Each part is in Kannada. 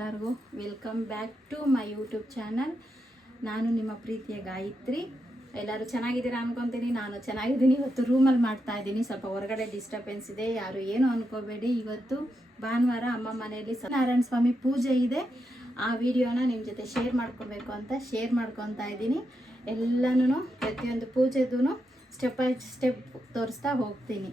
ಎಲ್ಲರಿಗೂ welcome back to my YouTube channel. ನಾನು ನಿಮ್ಮ ಪ್ರೀತಿಯ ಗಾಯತ್ರಿ. ಎಲ್ಲರೂ ಚೆನ್ನಾಗಿದ್ದೀರಾ ಅನ್ಕೊತೀನಿ. ನಾನು ಚೆನ್ನಾಗಿದ್ದೀನಿ. ಇವತ್ತು ರೂಮಲ್ಲಿ ಮಾಡ್ತಾ ಇದ್ದೀನಿ, ಸ್ವಲ್ಪ ಹೊರಗಡೆ ಡಿಸ್ಟರ್ಬೆನ್ಸ್ ಇದೆ, ಯಾರು ಏನು ಅನ್ಕೋಬೇಡಿ. ಇವತ್ತು ಭಾನುವಾರ ಅಮ್ಮ ಮನೆಯಲ್ಲಿ ಸತ್ಯನಾರಾಯಣ ಸ್ವಾಮಿ ಪೂಜೆ ಇದೆ. ಆ ವಿಡಿಯೋನ ನಿಮ್ಮ ಜೊತೆ ಶೇರ್ ಮಾಡ್ಕೋಬೇಕು ಅಂತ ಶೇರ್ ಮಾಡ್ಕೊತಾ ಇದ್ದೀನಿ. ಎಲ್ಲನೂ ಪ್ರತಿಯೊಂದು ಪೂಜೆದೂ ಸ್ಟೆಪ್ ಬೈ ಸ್ಟೆಪ್ ತೋರಿಸ್ತಾ ಹೋಗ್ತೀನಿ.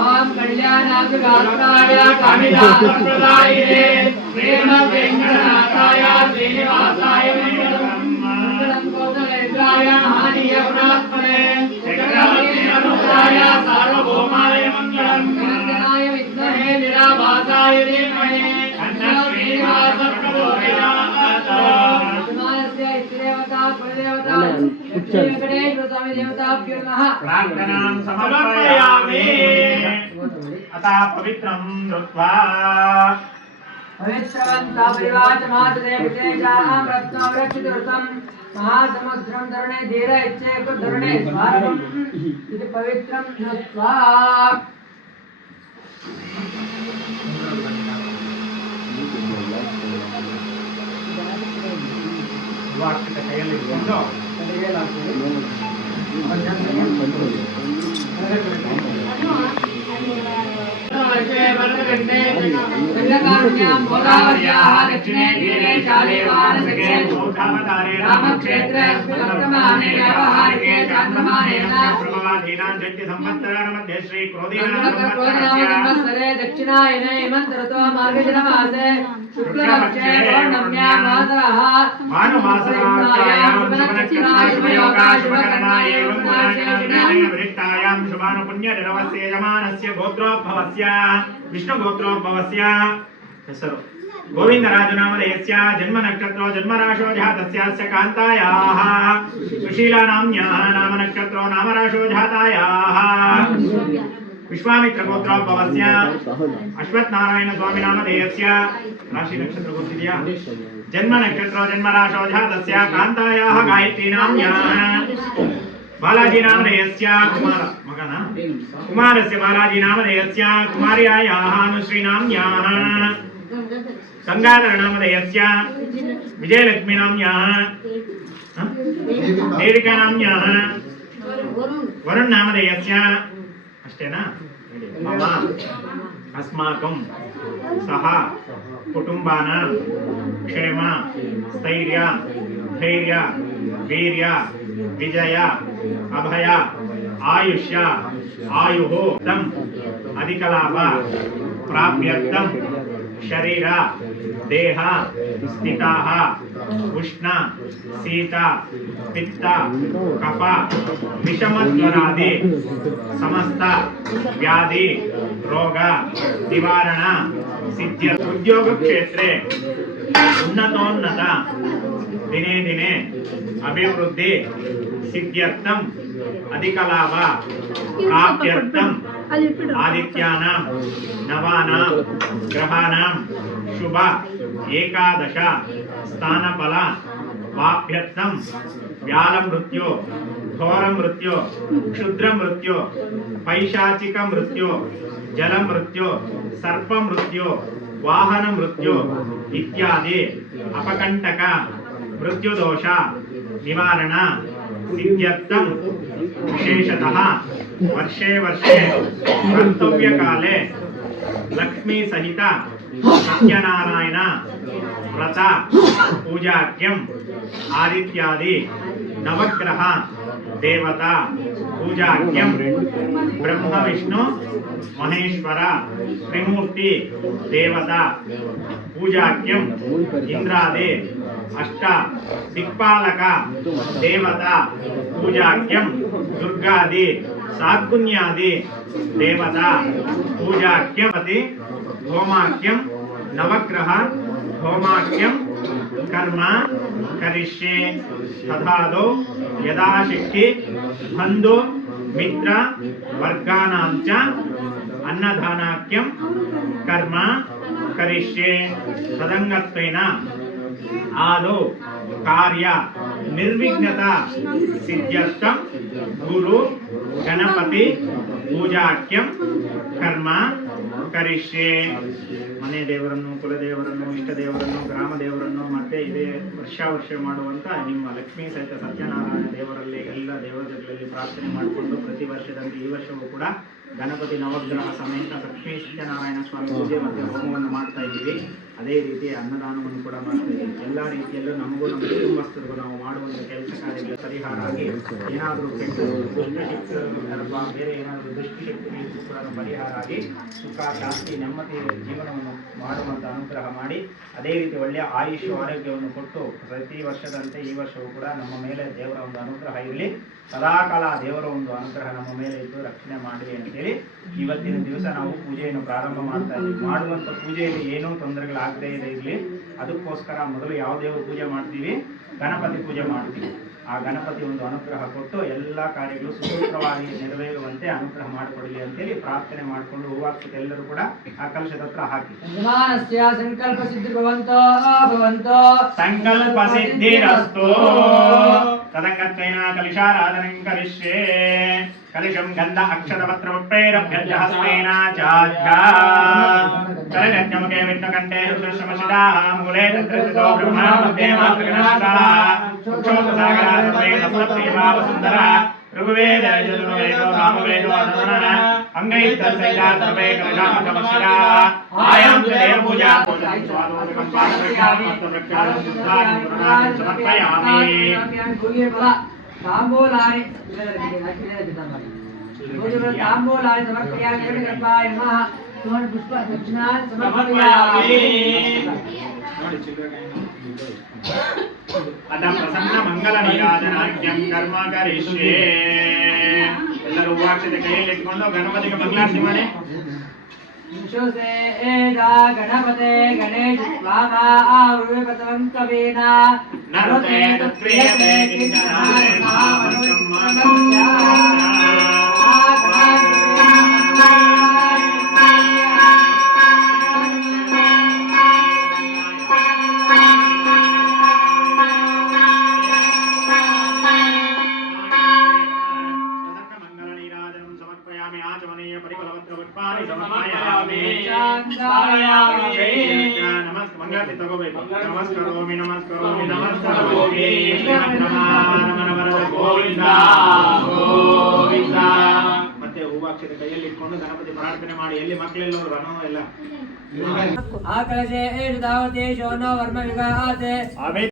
ओम कल्याणाय कामिदाप्रदायिने प्रेम वेंकटनाथाय श्रीनिवासाय मंगलम कौशलेन्द्राय हानिय गुणात्मने चक्रवर्ती अनुराय सार्वभौमाय मंगलम नंदनाय विद्महे निराभासाय धीमहि तन्नो श्रीनिवासः प्रचोदयात्। समानस्य इष्टदेवता कुलदेवता वेंकटेश्वर स्वामी देवताभ्यो नमः प्रार्थनां समर्पयामि। अतः पवित्रं धृत्वा पवित्रवन्ता परिवाचमातदे विशेषाणां रत्नावृक्षितवृतं महासमुद्रं तरुणे धीर इच्छेकुर्धरुणे स्वारभम् इति पवित्रं धृत्वा वाक्य कೈಯಲ್ಲಿ ಇಟ್ಕೊಂಡು दक्षिणे धीरे शाले वानसके रामक्षेत्रे वर्तमाने व्यावहारिके चान्द्रमानेन प्रभवाधीनां जन्ति संवत्सराणां मध्ये श्री क्रोधीनां संवत्सरे दक्षिणायने हेमन्तऋतो मार्गशिरमासे शुक्लपक्षे पौर्णम्यां मासः भानुमासरात्र्यां शुभनक्षत्राय शुभयोगाय शुभकर्णाय वृत्तायां शुभानुपुण्यनिरवस्य यजमानस्य गोत्रोद्भवस्य विष्णुगोत्रोद्भवस्य ಹೆಸರು ಗೋವಿಂದರಾಜನಾಮಧೇಯಸ್ಯ ಜನ್ಮ ನಕ್ಷತ್ರೋ ಜನ್ಮರಾಶೋ ಜಾತಸ್ಯಾಸ್ಯ ಕಾಂತಾಯಾಃ ಸುಶೀಲಾನಾಮ್ಯಾಃ ನಾಮ ನಕ್ಷತ್ರೋ ನಾಮರಾಶೋ ಜಾತಾಯಾಃ ವಿಶ್ವಾಮಿತ್ರ ಗೋತ್ರೋದ್ಭವಸ್ಯ ಅಶ್ವತ್ಥನಾರಾಯಣ ಸ್ವಾಮಿ ನಾಮಧೇಯಸ್ಯ ರಾಶಿ ನಕ್ಷತ್ರ ಗೊತ್ತಿದೆಯಾ ಜನ್ಮ ನಕ್ಷತ್ರೋ ಜನ್ಮರಾಶೋ ಜಾತಸ್ಯ ಕಾಂತಾಯಾಃ ಗಾಯತ್ರಿ ನಾಮ್ಯಾಃ ಬಾಲಾಜಿ ನಾಮಧೇಯಸ್ಯ ಕುಮಾರ ಮಗನ ಕುಮಾರಸ್ಯ ಬಾಲಾಜಿ ನಾಮಧೇಯಸ್ಯ ಕುಮಾರ್ಯಾಯಾಃ ಅನುಶ್ರೀ ನಾಮ್ಯಾಃ ಗಂಗಾಧರ ನಾಮಧೇಯಸ್ಯ ವಿಜಯಲಕ್ಷ್ಮಿ ನಾಮ್ಯಾಃ ದೇವಿಕಾ ನಾಮ್ಯಾಃ ವರುಣ್ ನಾಮಧೇಯಸ್ಯ ಅಷ್ಟೇನಾ ಮಮ ಅಸ್ಮಾಕಂ ಸಹ ಕುಟುಂಬಾನಾಂ ಕ್ಷೇಮ ಸ್ಥೈರ್ಯ ಧೈರ್ಯ ವೀರ್ಯ ವಿಜಯ ಅಭಯ ಆಯುಷ್ಯ ಆಯುಃ ತಂ ಅಧಿಕಲಾಭ ಪ್ರಾಪ್ಯರ್ಥಂ ಶರೀರ ದೇಹ ಸ್ಥಿತಾಃ ಉಷ್ಣ ಶೀತ ಪಿತ್ತ ಕಫ ವಿಷಮಜ್ವರಾದಿ ಸಮಸ್ತ ವ್ಯಾಧಿ ರೋಗ ನಿವಾರಣ ಸಿದ್ಧ್ಯ ಉದ್ಯೋಗ ಕ್ಷೇತ್ರೆ ಉನ್ನತೋನ್ನತ ದಿನೇ ದಿನೇ ಅಭಿವೃದ್ಧಿ ಸಿದ್ಧ್ಯರ್ಥಂ ಅಧಿಕಲಾಭ ಪ್ರಾಪ್ತ್ಯರ್ಥಂ ಆದಿತ್ಯಾನಾಂ ನವಾನಾಂ ಗ್ರಹಾನಾಂ ಶುಭ ಏಕಾದಶ ಸ್ಥಾನಫಲ ವಾಪ್ಯರ್ಥಂ ವ್ಯಾಲ ಮೃತ್ಯು ಘೋರ ಮೃತ್ಯು ಕ್ಷುದ್ರ ಮೃತ್ಯು ಪೈಶಾಚಿಕ ಮೃತ್ಯು ಜಲ ಮೃತ್ಯು ಸರ್ಪ ಮೃತ್ಯು ವಾಹನ ಮೃತ್ಯು ಇತ್ಯಾದಿ ಅಪಕಂಟಕ ಮೃತ್ಯುದೋಷ ನಿವಾರಣ ಸಿದ್ಧ್ಯರ್ಥಂ ವಿಶೇಷತಃ ವರ್ಷೇ ವರ್ಷೇ ಕರ್ತವ್ಯ ಕಾಲೇ ಲಕ್ಷ್ಮೀ ಸಹಿತ ಸತ್ಯನಾರಾಯಣ ವ್ರತ ಪೂಜಾಕ್ಯಂ ಆದಿತ್ಯಾದಿ ನವಗ್ರಹ ದೇವತಾ पूजाक्यम ब्रह्म विष्णु महेश्वर त्रिमूर्ति देवता पूजाक्यम इंद्रादि अष्ट दिक्पालक देवता पूजाक्यम दुर्गादि सात्पुण्यादि देवता पूजाक्यमति ಹೋಮಾಕ್ಯಂ ನವಗ್ರಹ ಹೋಮಾಕ್ಯಂ ಕರ್ಮ ಕರಿಷ್ಯೆ ತಥಾದೋ ಯದಾಶಕ್ತಿ ಬಂಧು ಮಿತ್ರ ವರ್ಗಾನಾಂಚ ಅನ್ನದಾನಾಕ್ಯಂ ಕರ್ಮ ಕರಿಷ್ಯೆ ತದಂಗತ್ವೇನ ಆದೋ ಕಾರ್ಯ ನಿರ್ವಿಘ್ನತಾ ಸಿದ್ಧ್ಯರ್ಥಂ ಗುರು ಗಣಪತಿ ಪೂಜಾಕ್ಯಂ ಕರ್ಮ ಕರಿಷ್ಯೆ. ಮನೆ ದೇವರನ್ನು, ಕುಲದೇವರನ್ನು, ಇಷ್ಟ ದೇವರನ್ನು, ಗ್ರಾಮ ದೇವರನ್ನು ಮತ್ತೆ ಇದೇ ವರ್ಷ ಮಾಡುವಂತ ನಿಮ್ಮ ಲಕ್ಷ್ಮೀ ಸಹಿತ ಸತ್ಯನಾರಾಯಣ ದೇವರಲ್ಲಿ ಎಲ್ಲ ದೇವತೆಗಳಲ್ಲಿ ಪ್ರಾರ್ಥನೆ ಮಾಡಿಕೊಂಡು ಪ್ರತಿ ವರ್ಷದಂತೆ ಈ ವರ್ಷವೂ ಕೂಡ ಗಣಪತಿ ನವಗ್ರಹ ಸಮೇತ ಲಕ್ಷ್ಮೀ ಸತ್ಯನಾರಾಯಣ ಸ್ವಾಮಿ ಪೂಜೆ ಮತ್ತು ಹೋಮವನ್ನು ಮಾಡ್ತಾ ಇದ್ದೀವಿ. ಅದೇ ರೀತಿ ಅನ್ನದಾನವನ್ನು ಕೂಡ ಮಾಡ್ತಾ ಇದ್ದೀವಿ. ಎಲ್ಲ ರೀತಿಯಲ್ಲೂ ನಮಗೂ ನಮ್ಮ ಕುಟುಂಬಸ್ಥರಿಗೂ ನಾವು ಮಾಡುವಂಥ ಕೆಲಸ ಕಾರ್ಯಗಳ ಪರಿಹಾರ ಆಗಿ ಏನಾದರೂ ಕೆಟ್ಟು ಬೇರೆ ಏನಾದರೂ ದುಷ್ಟಶಕ್ತಿ ಪರಿಹಾರ ಆಗಿ ಸುಖ ಶಾಂತಿ ನೆಮ್ಮದಿ ಜೀವನವನ್ನು ಮಾಡುವಂಥ ಅನುಗ್ರಹ ಮಾಡಿ ಅದೇ ರೀತಿ ಒಳ್ಳೆಯ ಆಯುಷ್ ಆರೋಗ್ಯವನ್ನು ಕೊಟ್ಟು ಪ್ರತಿ ವರ್ಷದಂತೆ ಈ ವರ್ಷವೂ ಕೂಡ ನಮ್ಮ ಮೇಲೆ ದೇವರ ಒಂದು ಅನುಗ್ರಹ ಇರಲಿ, ಸದಾಕಾಲ ದೇವರ ಒಂದು ಅನುಗ್ರಹ ನಮ್ಮ ಮೇಲೆ ಇದ್ದು ರಕ್ಷಣೆ ಮಾಡಲಿ ಅಂತೇಳಿ ಇವತ್ತಿನ ದಿವಸ ನಾವು ಪೂಜೆಯನ್ನು ಪ್ರಾರಂಭ ಮಾಡ್ತಾ ಇದ್ದೀವಿ. ಮಾಡುವಂಥ ಪೂಜೆಯಲ್ಲಿ ಏನೂ ತೊಂದರೆಗಳಾಗದೇ ಇರಲಿ, ಅದಕ್ಕೋಸ್ಕರ ಮೊದಲು ಯಾವ ದೇವರು ಪೂಜೆ ಮಾಡ್ತೀವಿ, ಗಣಪತಿ ಪೂಜೆ ಮಾಡ್ತೀವಿ. ಆ ಗಣಪತಿ ಒಂದು ಅನುಗ್ರಹ ಕೊಟ್ಟು ಎಲ್ಲ ಕಾರ್ಯಗಳು ಸುಸೂತ್ರವಾಗಿ ನೆರವೇರುವಂತೆ ಅನುಗ್ರಹ ಮಾಡಿಕೊಡಲಿ ಅಂತೇಳಿ ಪ್ರಾರ್ಥನೆ ಮಾಡಿಕೊಂಡು ಹೂವಾಕ್ಷತೆ ಎಲ್ಲರೂ ಕೂಡ ಆ ಕಲಶದ ಹತ್ರ ಹಾಕಿ ಸಂಕಲ್ಪ ಸಿದ್ಧಿ ಭವಂತೋ ಭವಂತೋ ಸಂಕಲ್ಪ ಸಿದ್ಧಿರಸ್ತು ತದಂಗತ್ವೇನ ಕಲಿಶಾರಾಧನಂ ಕರಿಷ್ಯೆ. ಕಲಿಶಂ ಗಂಧ ಅಕ್ಷರ ಪತ್ರ ಪುಷ್ಪೈರಭ್ಯರ್ಥ ಹಸ್ತೇನ ಚಾಧ್ಯ ಕಲಯಜ್ಞಮುಖೇ ವಿಷ್ಣುಕಂಠೇ ರುದ್ರಶ್ರಮಶಿಲಾಃ ಮೂಲೆ ತತ್ರಸ್ಥಿತೋ ಬ್ರಹ್ಮ ಮಧ್ಯೆ ಮಾತೃಗಣಶಿಲಾಃ ಸಾಗರ ಸರ್ವೇ ಸಪ್ತಪ್ರಿಯವಾ ವಸುಂಧರ ಋಗ್ವೇದ ಯಜುರ್ವೇದೋ ಸಾಮವೇದೋ ಅನುಗುಣಃ ಅಂಗೈಸ್ತೈತಾ ಸರ್ವೇ ಕಲಿಶಾಮಕಮಶಿಲಾಃ ಆಯಾಂ ದೇವ ಪೂಜಾ ಸ್ವಾದೋದಕಂ ಪಾದರಕ್ಷಾಮಿ ಸಮರ್ಪಯಾಮಿ. ತಾಂಬೂಲಾನಿ ತಾಂಬೂಲಾನಿ ಸಮರ್ಪಯಾಮಿ. ಗಣಪತಿಯೇ ನಮಃ. ಸುವರ್ಣ ಪುಷ್ಪ ದಕ್ಷಿಣಾನ್ ಸಮರ್ಪಯಾಮಿ. ಅದ ಪ್ರಸನ್ನ ಮಂಗಲ ನೀರಾಜನಾಗ್ಯಂ ಕರ್ಮ ಕರಿಷ್ಯೆ. ಎಲ್ಲರೂ ಹೂವಾಕ್ಷತೆ ಕೈಯಲ್ಲಿ ಇಟ್ಕೊಂಡು ಗಣಪತಿಗೆ ಮಂಗಳಾರತಿ ಮಾಡಿ. ಗಣಪತೆ ಗಣೇಶ ಸ್ವಾಮ ಆವೃಪತವಂ ಕವೇನ ನರತೆ ತತ್ಪ್ರಿಯತೆ ಕಿಂಚನಾಯ ಮಹಾಮಂತ್ರಂ आचमनीय परिबलवत्र पुष्पाणि समर्पयामि. मंगलारती तगोಬೇಕು. ನಮಸ್ಕರೋಮಿ ನಮಸ್ಕರೋಮಿ ನಮಸ್ಕರೋಮಿ ಶ್ರೀಮನ್ನಾರಾಯಣ ವರದ ಗೋವಿಂದ ಗೋವಿಂದ. ಮತ್ತೆ ಹೂವಾಕ್ಷತೆ ಕೈಯಲ್ಲಿ ಇಟ್ಕೊಂಡು ಗಣಪತಿ ಪ್ರಾರ್ಥನೆ ಮಾಡಿ. ಎಲ್ಲಿ ಮಕ್ಕಳೆಲ್ಲವರು ಅನೋ ಎಲ್ಲ ಆ ಕಲಶೆ ಏಷ ಧಾವತೆ ಶೋನೋ ವರ್ಮ ವಿಗಾತೆ